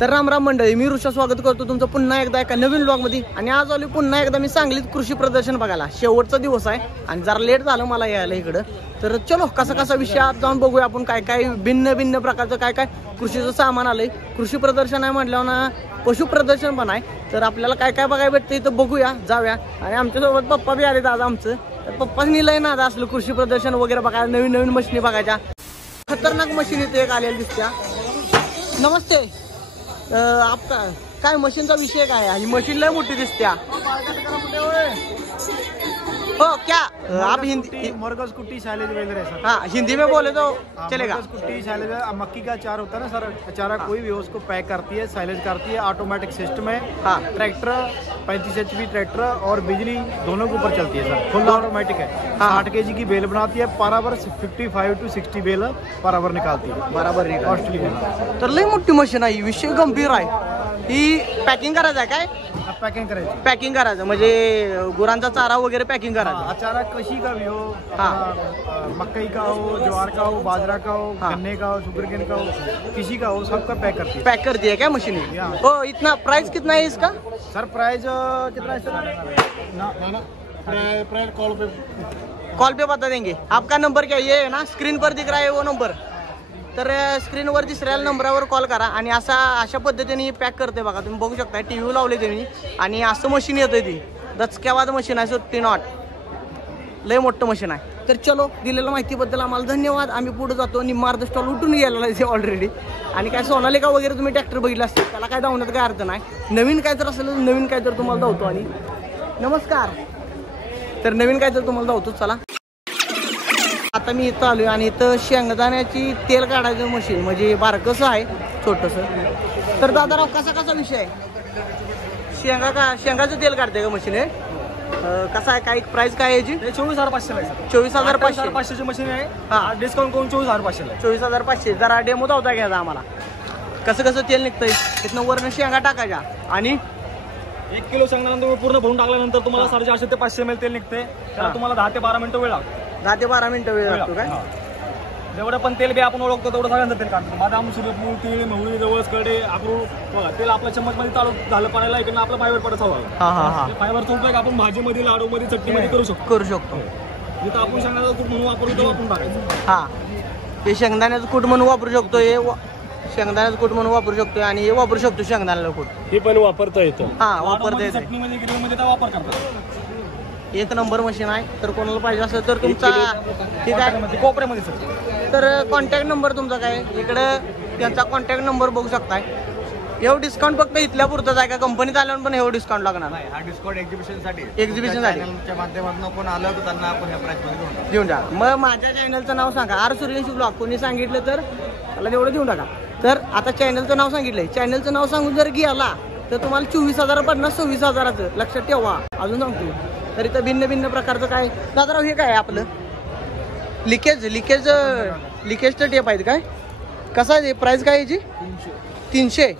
तर राम राम मंडळी, मी ऋषा स्वागत करतो तुमचं पुन्हा एकदा एका नवीन व्लॉगमध्ये. आणि आज आलो पुन्हा एकदा मी सांगलीत कृषी प्रदर्शन बघायला. शेवटचा दिवस आहे आणि जरा लेट झालं मला यायला इकडं. तर चलो कसा कसा विषय आज जाऊन बघूया आपण. काय काय भिन्न प्रकारचं काय काय कृषीचं सामान आलंय. कृषी प्रदर्शन आहे म्हटल्यावर ना पशु प्रदर्शन पण आहे. तर आपल्याला काय काय बघायला भेटतं इथं बघूया, जाऊया. आणि आमच्यासोबत पप्पा बी आले आज आमचं. तर पप्पाच लय ना असलं कृषी प्रदर्शन वगैरे बघायला, नवीन मशिनी बघायच्या. खतरनाक मशीन इथे एक आलेली दिसत्या. नमस्ते. आपका काय मशीनचा विषय काय आहे? ही मशीन लय मोठी दिसत्या. हो क्या आप हिंदी मुर्गा कुट्टी साइलेज वगैरह सर? हाँ, हिंदी में बोले तो चलेगा. कुट्टी साइलेज मक्की का अचार होता है ना सर, अचारा कोई भी उसको पैक करती है, साइलेज करती है. ऑटोमेटिक सिस्टम है. हाँ, ट्रैक्टर 35 HP ट्रैक्टर और बिजली दोनों के ऊपर चलती है सर. फुल ऑटोमेटिक है. 60 kg की बेल बनाती है. बराबर 55 to 60 बेल बराबर निकालती है. बराबर ऑस्ट्रेलिया. तर लय मोठी मशीन आहे. विषय गंभीर आहे. ही पॅकिंग करायचं आहे काय? पैकिंग करायची. पॅकिंग करायचं म्हणजे गुरांचा चारा वगैरे पॅकिंग करायचं. अचारा कशी का भी हो, हाँ, मकई का हो, ज्वार का हो, बाजरा का हो, गन्ने का हो, शुगरकेन का हो, किसी का हो, सबका पैक करती है. पैक करती है क्या मशीन? हो. इतना प्राइस कितना है इसका सर? प्राइस कितना है सर? प्राइस कॉल पे बता देंगे. आपका नंबर क्या ये है ना, स्क्रीन पर दिख रहा है वो नंबर. तर स्क्रीनवर दिसऱ्या नंबरावर कॉल करा. आणि अशा पद्धतीने पॅक करते बघा. तुम्ही बघू शकता TV लावले त्यांनी. आणि असं मशीन येतं ती दचक्यावाद मशीन आहे. 50 नॉट लय मोठं मशीन आहे. तर चलो, दिलेल्या माहितीबद्दल आम्हाला धन्यवाद. आम्ही पुढे जातो. निम्मार्ध स्टॉल उठून गेलेला आहे ऑलरेडी. आणि काय सोनालिका वगैरे तुम्ही ट्रॅक्टर बघितला असतील, त्याला काय धावण्यात काय अर्थ नाही. नवीन काय तर असेल, नवीन काय तर तुम्हाला धावतो. आणि नमस्कार. तर नवीन काय तर तुम्हाला धावतो. चला आता मी इथं आलोय आणि इथं शेंगदाण्याची तेल काढायचं मशीन म्हणजे बारकसं आहे, छोटंसं. तर दादाराव कसा कसा विषय आहे? शेंगाचं तेल काढते का मशीन आहे? कसं आहे, काय प्राइस काय आहे याची? 24,500 आहे. 24,500 ची मशीन आहे. हा, डिस्काउंट करून 24,500 आहे. 24,500. जरा डेमो धावता घ्यायचा आम्हाला. कसं तेल निघतंय तिथनं वरनं शेंगा टाकायच्या. आणि 1 किलो शेंगदाणा तुम्ही पूर्ण भरून टाकल्यानंतर तुम्हाला 450 ते 500 ml तेल निघते. त्याला तुम्हाला 10 ते 12 मिनिटं वेळ लागतो. 10 ते 12 मिनिटं वेळ लागतो काय? जेवढं पण तेल बी आपण ओळखतो तेवढं सगळ्यांचं तेल काढतो. बदाम, सूर्यफूल, तीळ, मोहरी, जवस, कडे, अक्रोड बघा. तेल आपल्या चम्मचमध्ये चालू झालं पाण्याला, इकडनं आपलं फायबर पडत हवं. फायबरचा उपयोग आपण भाजीमध्ये, लाडूमध्ये, चटणीमध्ये करू शकतो. जिथं आपण शेंगदाण्याचं कूट म्हणून वापरू तो आपण टाकायचं. हा, हे शेंगदाण्याचं कूट म्हणून वापरू शकतो. हे शेंगदाण्याचं कूट म्हणून वापरू शकतो. आणि हे वापरू शकतो शेंगदाण्याचं कूट. हे पण वापरता येतं. हा, वापरता येतं. चटणीमध्ये, ग्रेव्हीमध्ये त्याचा वापर करतात. एक नंबर मशीन आहे. तर कोणाला पाहिजे असेल तर तुमचा ठीक आहे कोपऱ्यामध्ये. तर कॉन्टॅक्ट नंबर तुमचा काय इकडं, त्यांचा कॉन्टॅक्ट नंबर बघू शकताय. एवढं डिस्काउंट फक्त इथल्या पुरतच आहे का? कंपनीत आल्यावर पण एवढं डिस्काउंट लागणार? हा डिस्काउंट एक्झिबिशनसाठी माध्यमातून कोण आलं तर त्यांना आपण ह्या प्राइसमध्ये देऊन टाका. मग माझ्या चॅनलचं नाव सांगा, आर सूर्यवंशी ब्लॉग. कोणी सांगितलं तर मला तेवढं देऊन टाका. तर आता चॅनलचं नाव सांगितलंय. चॅनलचं नाव सांगून जर गेला तर तुम्हाला 24,000 पडणार, 26,000चं. लक्षात ठेवा. अजून सांगतो. तर इथं भिन्न प्रकारचं काय दादाराव हे काय आपलं लिकेजचं टेप आहेत काय? कसा आहे प्राइस काय याची? 300.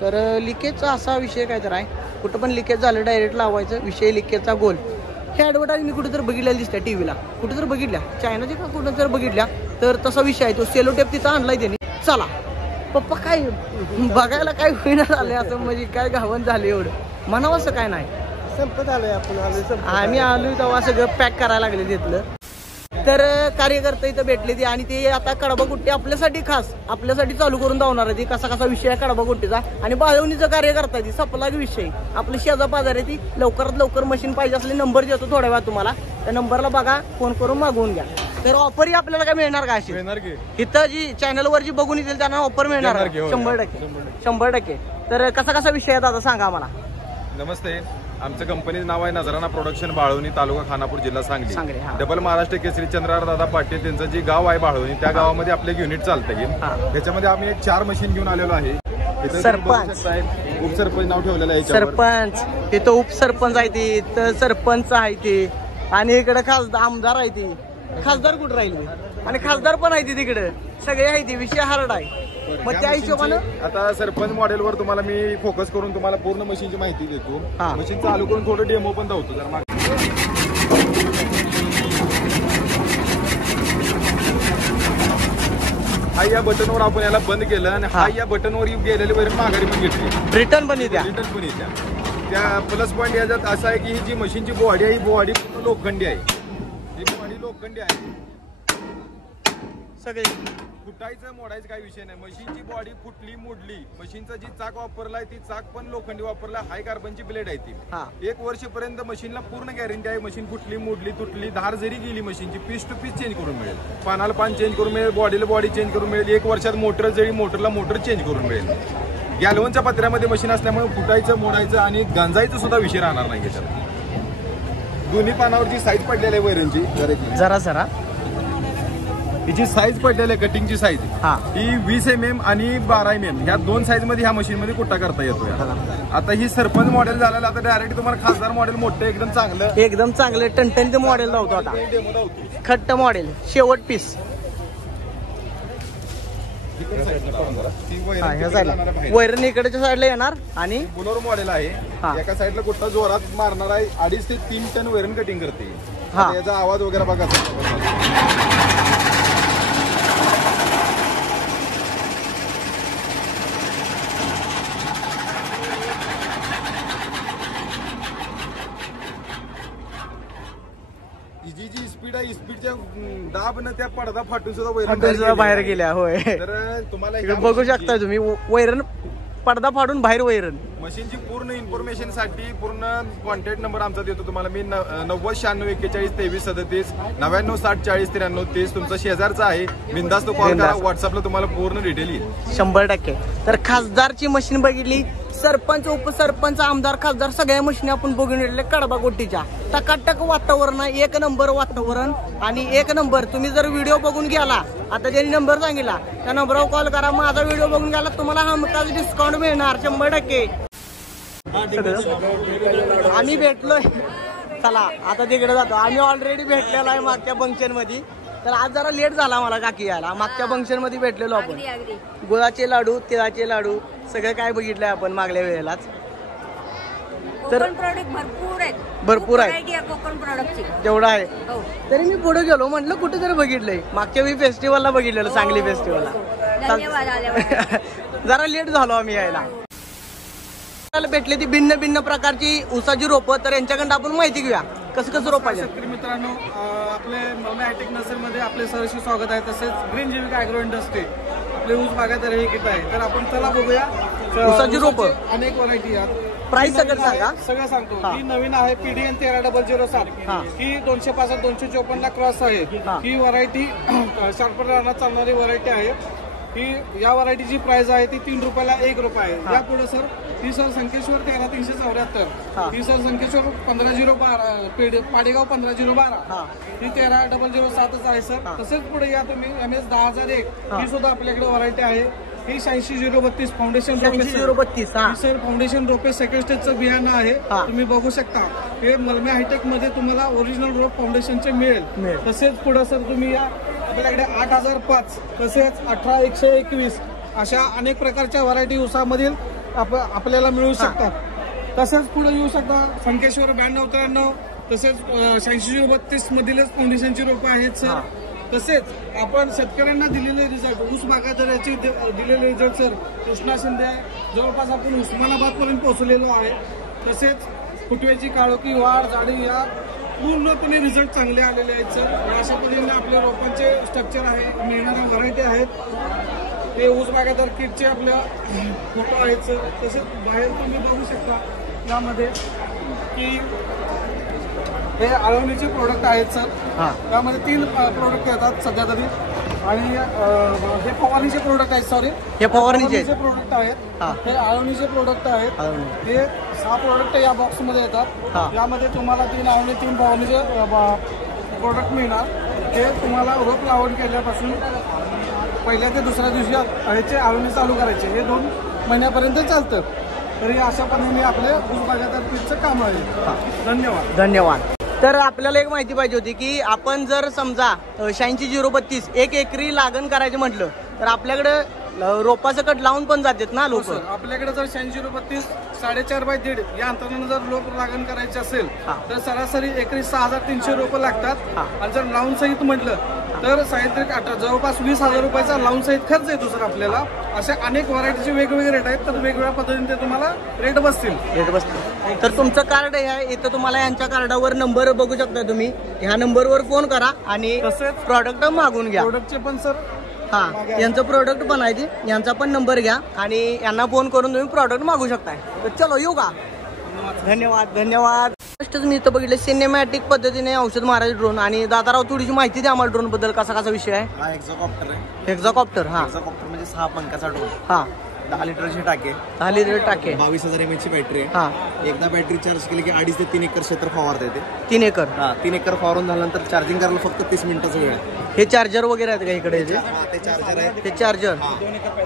तर लिकेजचा असा विषय काय तर आहे. कुठं पण लिकेज झालं डायरेक्ट लावायचं. विषय लिकेजचा गोल. हे ॲडव्हर्टाईज मी कुठं तर बघितलेली दिसत्या TVला. कुठं तर बघितल्या, चायनाची का कुठं तर बघितल्या. तर तसा विषय आहे. तो सेलो टेप तिथं आणलाय त्यांनी. चला पप्पा, काय बघायला काय होईना झाले असं, म्हणजे काय घावन झाले एवढं म्हणावं असं काय नाही. संपत आलोय आपण. आम्ही आलोय तेव्हा सगळं पॅक करायला लागले तिथलं. तर कार्यकर्ता इथं भेटले ती. आणि ते आता कडबा गुट्टी आपल्यासाठी खास आपल्यासाठी चालू करून धावणार आहे. ती कसा विषय आहे कडबा गुट्टीचा. आणि बाळवणीचा कार्य करता ती सपला विषय. आपलं शेजा बाजार आहे. ती लवकरात लवकर मशीन पाहिजे असले नंबर देतो थोड्या वेळा तुम्हाला. त्या नंबरला बघा, फोन करून मागवून घ्या. तर ऑफरही आपल्याला काय मिळणार का अशी? इथं जी चॅनलवर जी बघून येतील त्यांना ऑफर मिळणार 100%. तर कसा विषय आहे दादा सांगा आम्हाला. नमस्ते. आमचं कंपनीचं नाव आहे नजराना प्रोडक्शन, बाळवणी, तालुका खानापूर, जिल्हा सांगली. डबल महाराष्ट्र केसरी चंद्रहार दादा पाटील त्यांचं जे गाव आहे बाळवणी, त्या गावामध्ये आपले एक युनिट चालतं. त्याच्यामध्ये आम्ही 4 मशीन घेऊन आलेलो आहे. सरपंच, उपसरपंच नाव ठेवलेलं आहे. सरपंच तिथं उपसरपंच आहे ती, इथं सरपंच आहे ती. आणि इकडे खासदार आमदार आहे ती. खासदार कुठं राहिले? आणि खासदार पण आहे ती तिकडे. सगळे आहे ती. विषय हार्ड आहे. मग त्या हिशोबानं आता सरपंच मॉडेलवर तुम्हाला मी फोकस करून तुम्हाला पूर्ण मशीनची माहिती देतो. मशीन चालू करून थोडं डेमो पण धावतो. जर हा या बटनवर आपण याला बंद केलं आणि हा या बटनवर गेलेली वैरण माघारी पण घेतली, रिटर्न पण येत्या. रिटर्न पण येत्या. त्या प्लस पॉईंट याच्यात असा आहे की ही जी मशीनची बॉडी आहे ही बॉडी पूर्ण लोखंडी आहे, ही बॉडी लोखंडी आहे. सगळे फुटायचं मोडायचं काही विषय नाही. मशीनची बॉडी फुटली मोडली, मशीनचं जी चाक वापरलाय ती चाक पण लोखंडी वापरला, हाय कार्बनची ब्लेड आहे ती. 1 वर्षपर्यंत मशीनला पूर्ण गॅरंटी आहे. मशीन फुटली मोडली तुटली धार जरी गेली मशीनची पीस टू पीस चेंज करून मिळेल, पानाला पान चेंज करून मिळेल, बॉडीला बॉडी चेंज करून मिळेल. 1 वर्षात मोटर जरी मोटरला मोटर चेंज करून मिळेल. गॅल्वनच्या पत्र्यामध्ये मशीन असल्यामुळे फुटायचं मोडायचं आणि गांजायचं सुद्धा विषय राहणार नाही याच्यात. दोन्ही पानावरची साईज पडलेली आहे वैरणची जरा हिची साईज पडलेली आहे, कटिंगची साईज ही 20 mm आणि 12 mm ह्या 2 साईज मध्ये ह्या मशीन मध्ये कुट्टा करता येतो. आता ही सरपंच मॉडेल झालेलं, आता डायरेक्ट तुम्हाला खासदार मॉडेल मोठं एकदम चांगलं टनटन मॉडेल लावतो. आता खट्ट मॉडेल शेवट पीस वैरण इकडच्या साईडला येणार आणि बुलोर मॉडेल आहे. एका साईडला कुठला जोरात मारणार आहे, 2.5 ते 3 टन वैरण कटिंग करते. याचा आवाज वगैरे बघा. जी स्पीड आहे, स्पीडच्या दाबनं त्या पडदा फाटून सुद्धा वैरण बाहेर गेल्या. होय, तर तुम्हाला बघू शकता तुम्ही वैरण पडदा फाडून बाहेर वैरण. मशीनची पूर्ण इन्फॉर्मेशन साठी पूर्ण कॉन्टॅक्ट नंबर आमचा देतो तुम्हाला मी. 90 96 41 23 37 99 60 40 93 30 तुमचा शेजारचा आहे. बिंदास्त कॉल करा, व्हॉट्सअपला तुम्हाला पूर्ण डिटेल येईल 100%. तर खासदारची मशीन बघितली, सरपंच उपसरपंच आमदार खासदार सगळ्या मशीन आपण बघून गेलेल्या कडबा गोटीच्या. टकाटक वातावरण आहे, 1 नंबर वातावरण आणि 1 नंबर. तुम्ही जर व्हिडिओ बघून गेला, आता ज्यांनी नंबर सांगितला त्या नंबरवर कॉल करा. माझा व्हिडिओ बघून गेला तुम्हाला हमखास डिस्काउंट मिळणार 100%. आम्ही भेटलोय, चला आता तिकडे जातो. आम्ही ऑलरेडी भेटलेलो आहे मागच्या फंक्शन मध्ये, तर आज जरा लेट झाला मला काकी यायला. मागच्या फंक्शन मध्ये भेटलेलो आपण. गुळाचे लाडू, तिळाचे लाडू सगळं काय बघितलंय आपण मागल्या वेळेलाच. तर भरपूर आहे कोकण प्रोडक्टची जेवढं आहे. तरी मी पुढे गेलो, म्हटलं कुठे तरी बघितलंय. मागच्या वेळी फेस्टिवलला बघितलेलं, सांगली फेस्टिवलला. जरा लेट झालो आम्ही यायला. भेटले ती भिन्न भिन्न प्रकारची ऊसाची रोपं, तर यांच्याकडे आपण माहिती घेऊया कसं रोपायचं. शेतकरी मित्रांनो, आपले मलमे हायटेक नर्सरीमध्ये आपले सहर्ष स्वागत आहे. तसेच ग्रीन जीविका ॲग्रो इंडस्ट्री आपले ऊस बागायतदार हे किती आहे. तर आपण चला बघूया ऊसाची रोपं, अनेक व्हरायटी आहेत. प्राइस सगळं सांगा. सगळं सांगतो. ही नवीन आहे PDN 13007. ही 265 254 क्रॉस आहे. ही व्हरायटी शार्पर रानात चालणारी व्हरायटी आहे. ही या व्हरायटीची प्राइस आहे ती 3 रुपयाला 1 रुपया आहे. यापुढे सर ही सर संकेश्वर 13374. ही सर संकेश्वर 15012 पाडेगाव 15012. ही 13007 आहे सर. तसेच पुढे या तुम्ही MS 10001 ही सुद्धा आपल्याकडे व्हरायटी आहे. ही 8632 फाउंडेशन 8632 सर फाउंडेशन रोपे सेकंड स्टेजचं बियाणं आहे. तुम्ही बघू शकता हे मलमे हायटेक मध्ये तुम्हाला ओरिजिनल रोप फाउंडेशनचे मिळेल. तसेच पुढे सर तुम्ही या आपल्याकडे 8005 तसेच 18121 अशा अनेक प्रकारच्या व्हरायटी ऊसामधील आपल्याला मिळू शकतात. तसेच पुढे येऊ शकता संकेश्वर 9293 तसेच 8632 मधीलच फाउंडेशनची रोपं आहेत सर. तसेच आपण शेतकऱ्यांना दिलेले रिझल्ट ऊस बागायतदाराचे दिलेले रिझल्ट सर कृष्णा शिंदे जवळपास आपण उस्मानाबाद पर्यंत पोहोचलेलो आहे. तसेच फुटव्याची काळोखी वाढ जाडी या पूर्णपणे रिझल्ट चांगले आलेले आहेत सर. अशा पद्धतीने आपल्या रोपांचे स्ट्रक्चर आहे, मिळणाऱ्या व्हरायटी आहेत. ते ऊस बागायतदार किटचे आपल्या फोटो आहेत सर. तसेच बाहेर तुम्ही बघू शकता यामध्ये की हे आळवणीचे प्रोडक्ट आहेत सर. त्यामध्ये 3 प्रोडक्ट येतात सध्या तरी. आणि हे फवारणीचे प्रोडक्ट आहेत. सॉरी, हे फवारणीचे प्रोडक्ट आहेत. हे आळवणीचे प्रोडक्ट आहेत. हे 6 प्रोडक्ट या बॉक्स मध्ये येतात. यामध्ये तुम्हाला 3 आळवणी 3 फवारणीचे प्रोडक्ट मिळणार. हे तुम्हाला रोप लावण केल्यापासून पहिल्या ते दुसऱ्या दिवशी ह्याचे आळवणी चालू करायचे. हे 2 महिन्यापर्यंत चालतं. तरी अशा पद्धतीने आपले ऊस बागायतदार पीकचं काम आहे. धन्यवाद. तर आपल्याला एक माहिती पाहिजे होती की आपण जर समजा 86 032 1 एकरी लागण करायचं म्हटलं तर आपल्याकडे रोपासकट लावून पण जातात ना लोक. आपल्याकडे जर 8632 4.5 या अंतरानं जर रोप लागण करायची असेल तर सरासरी एकरी 6300 रोपं लागतात. आणि जर लावून सहित म्हटलं तर साहित्रिक जवळपास 20,000 रुपयाचा लावून सहित खर्च येतो सर आपल्याला. असे अनेक व्हरायटीचे वेगवेगळे रेट आहेत, तर वेगवेगळ्या पद्धतीने ते तुम्हाला रेट बसतील. तर तुमचं कार्ड आहे इथं, तुम्हाला यांच्या कार्डावर नंबर बघू शकता तुम्ही. ह्या नंबरवर फोन करा आणि तसेच प्रॉडक्ट मागून घ्या. प्रोडक्टचे पण सर यांचं प्रोडक्ट पण आहे, यांचा पण नंबर घ्या आणि यांना फोन करून तुम्ही प्रॉडक्ट मागू शकताय. तर चलो येऊ का. धन्यवाद धन्यवाद. मी इथं बघितलं सिनेमॅटिक पद्धतीने औषध मारायचे ड्रोन. आणि दादाराव थोडीशी माहिती द्या आम्हाला ड्रोन बद्दल, कसा कसा विषय आहे. हा हेक्साकॉप्टर आहे. हेक्साकॉप्टर हेक्साकॉप्टर म्हणजे 6 पंखाचा ड्रोन. हा 10 लिटरची टाके, 10 लिटर टाके, 22,000 mAh ची बॅटरी आहे. हा एकदा बॅटरी चार्ज केली की 2.5 ते 3 एकर क्षेत्र फवारता येते. 3 एकर. 3 एकर फवारून झाल्यानंतर चार्जिंग करायला फक्त 30 मिनिटाचा वेळ आहे. हे चार्जर वगैरे आहेत का इकडे? ते चार्जर आहे. ते चार्जर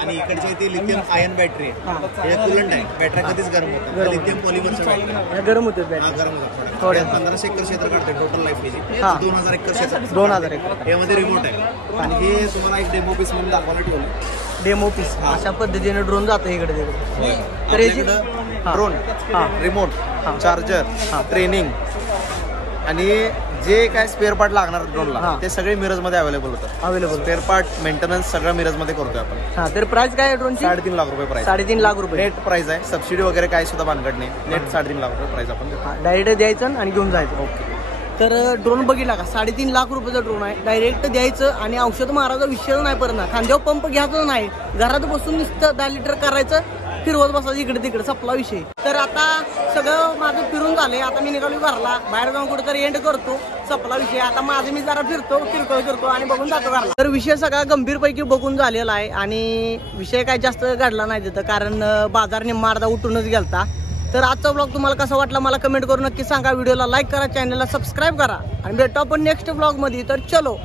आणि इकडचे ते लिथियम आयन बॅटरी आहे. हे कूलंट आहे. बॅटरी कधीच गरम होतं. लिथियम पॉलिमरच्या बॅटरी आहे. गरम होते गरम होतात थोड्या. 1500 एकर क्षेत्र काढते टोटल लाईफ त्याची. 2000 एकर क्षेत्र. 2000 एकर. यामध्ये रिमोट आहे. आणि हे तुम्हाला एक डेमो पीस म्हणून दाखवायला ठेवलं. डेमो पीस अशा पद्धतीने ड्रोन जातं इकडे तिकडे. तर याची ड्रोन, रिमोट, चार्जर, ट्रेनिंग आणि जे काय स्पेअर पार्ट लागणार ड्रोनला ते सगळे मिरज मध्ये अवेलेबल होतं. स्पेअर पार्ट मेंटेनन्स सगळं मिरज मध्ये करतोय आपण. तर प्राइस काय आहे ड्रोनची? 3.5 लाख रुपये प्राइस. 3.5 लाख रुपये नेट प्राइस आहे. सबसिडी वगैरे काय सुद्धा भानगड नाही. नेट 3.5 लाख रुपये प्राइस आपण डायरेक्ट द्यायचं आणि घेऊन जायचं. ओके. तर ड्रोन बघितला का? 3.5 लाख रुपयाचा ड्रोन आहे. डायरेक्ट द्यायचं आणि औषध मारायचा विषय नाही. परत खांद्यावर पंप घ्यायचं नाही, घरात बसून नुसतं 10 लिटर करायचं, फिरवत बसायचं इकडे तिकडे, संपला विषय. तर आता सगळं माझं फिरून झालंय. आता मी निघालो घरला, बाहेर जाऊन कुठेतरी एंड करतो, संपला विषय. आता माझं मी जरा फिरतो आणि बघून जातो घरला. तर विषय सगळा गंभीरपैकी बघून झालेला आहे आणि विषय काय जास्त घडला नाही तिथं, कारण बाजार निम्मा अर्धा उठूनच गेलता. तर आजचा ब्लॉग तुम्हाला कसा वाटला मला कमेंट करून नक्की सांगा. व्हिडिओला लाईक करा, चॅनलला सबस्क्राईब करा आणि भेटू आपण नेक्स्ट ब्लॉग मध्ये. तर चलो.